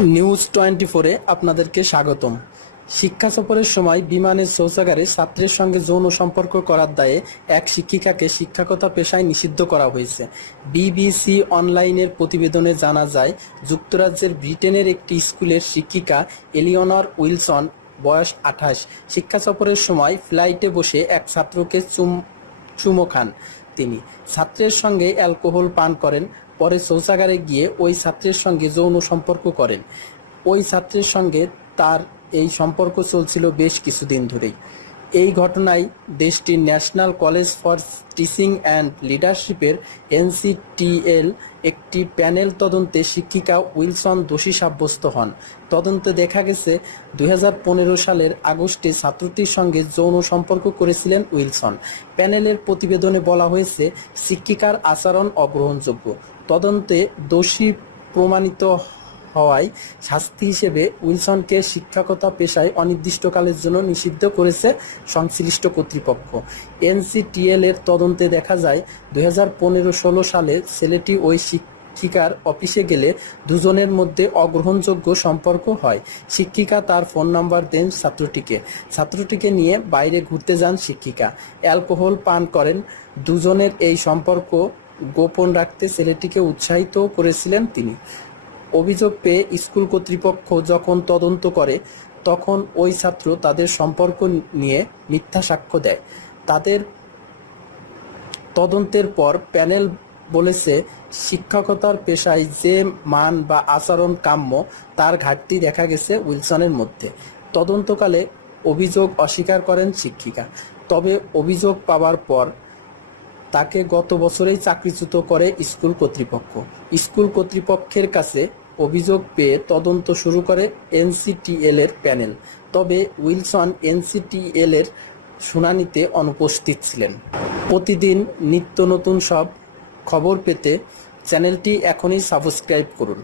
News 24-এ আপনাদেরকে স্বাগতম। শিক্ষা সফরের সময় বিমানের শৌচাগারে ছাত্রের সঙ্গে যৌন সম্পর্ক করার দায়ে এক শিক্ষিকাকে শিক্ষকতা পেশায় নিষিদ্ধ করা হয়েছে। বিবিসি অনলাইনের প্রতিবেদনে জানা যায়, যুক্তরাজ্যের ব্রিটেনের একটি স্কুলের শিক্ষিকা এলিয়নর উইলসন, বয়স 28, শিক্ষা সফরের সময় ফ্লাইটে বসে এক ছাত্রকে চুমো খান। তিনি ছাত্রের সঙ্গে অ্যালকোহল পান করেন। পরে শৌচাগারে গিয়ে ওই ছাত্রের সঙ্গে যৌন সম্পর্ক করেন। ওই ছাত্রের সঙ্গে তার এই সম্পর্ক চলছিল বেশ কিছুদিন ধরেই। এই ঘটনায় দেশটির national college for teaching and লিডারশিপের NCTL একটি প্যানেল তদন্তে শিক্ষিকা উইলসন দোষী সাব্যস্ত হন। তদন্তে দেখা গেছে 2015 সালের আগস্টে ছাত্রটির সঙ্গে যৌন সম্পর্ক করেছিলেন উইলসন। প্যানেলের প্রতিবেদনে বলা হয়েছে, শিক্ষিকার আচরণ অগ্রহণযোগ্য। তদন্তে দোষী প্রমাণিত হওয়ায় শাস্তি হিসেবে উইলসনকে শিক্ষকতা পেশায় অনির্দিষ্টকালের জন্য নিষিদ্ধ করেছে সংশ্লিষ্ট কর্তৃপক্ষ। NCTL এর তদন্তে দেখা যায়, 2015-16 সালে ছেলেটি ওই শিক্ষিকার অফিসে গেলে দুজনের মধ্যে অগ্রহণযোগ্য সম্পর্ক হয়। শিক্ষিকা তার ফোন নাম্বার দেন ছাত্রটিকে নিয়ে বাইরে ঘুরতে যান শিক্ষিকা। অ্যালকোহল পান করেন। দুজনের এই সম্পর্ক গোপন রাখতে ছেলেটিকে উৎসাহিত করেছিলেন তিনি। অভিযোগ পেয়ে স্কুল কর্তৃপক্ষ যখন তদন্ত করে, তখন ওই ছাত্র তাদের সম্পর্ক নিয়ে মিথ্যা সাক্ষ্য দেয়। তাদের তদন্তের পর প্যানেল বলেছে, শিক্ষকতার পেশায় যে মান বা আচরণ কাম্য, তার ঘাটতি দেখা গেছে উইলসনের মধ্যে। তদন্তকালে অভিযোগ অস্বীকার করেন শিক্ষিকা। তবে অভিযোগ পাওয়ার পর তাকে গত বছরেই চাকরিচ্যুত করে স্কুল কর্তৃপক্ষ। স্কুল কর্তৃপক্ষের কাছে অভিযোগ পেয়ে তদন্ত শুরু করে NCTL এর প্যানেল। তবে উইলসন NCTL এর শুনানিতে অনুপস্থিত ছিলেন। প্রতিদিন নিত্য নতুন সব খবর পেতে চ্যানেলটি এখনই সাবস্ক্রাইব করুন।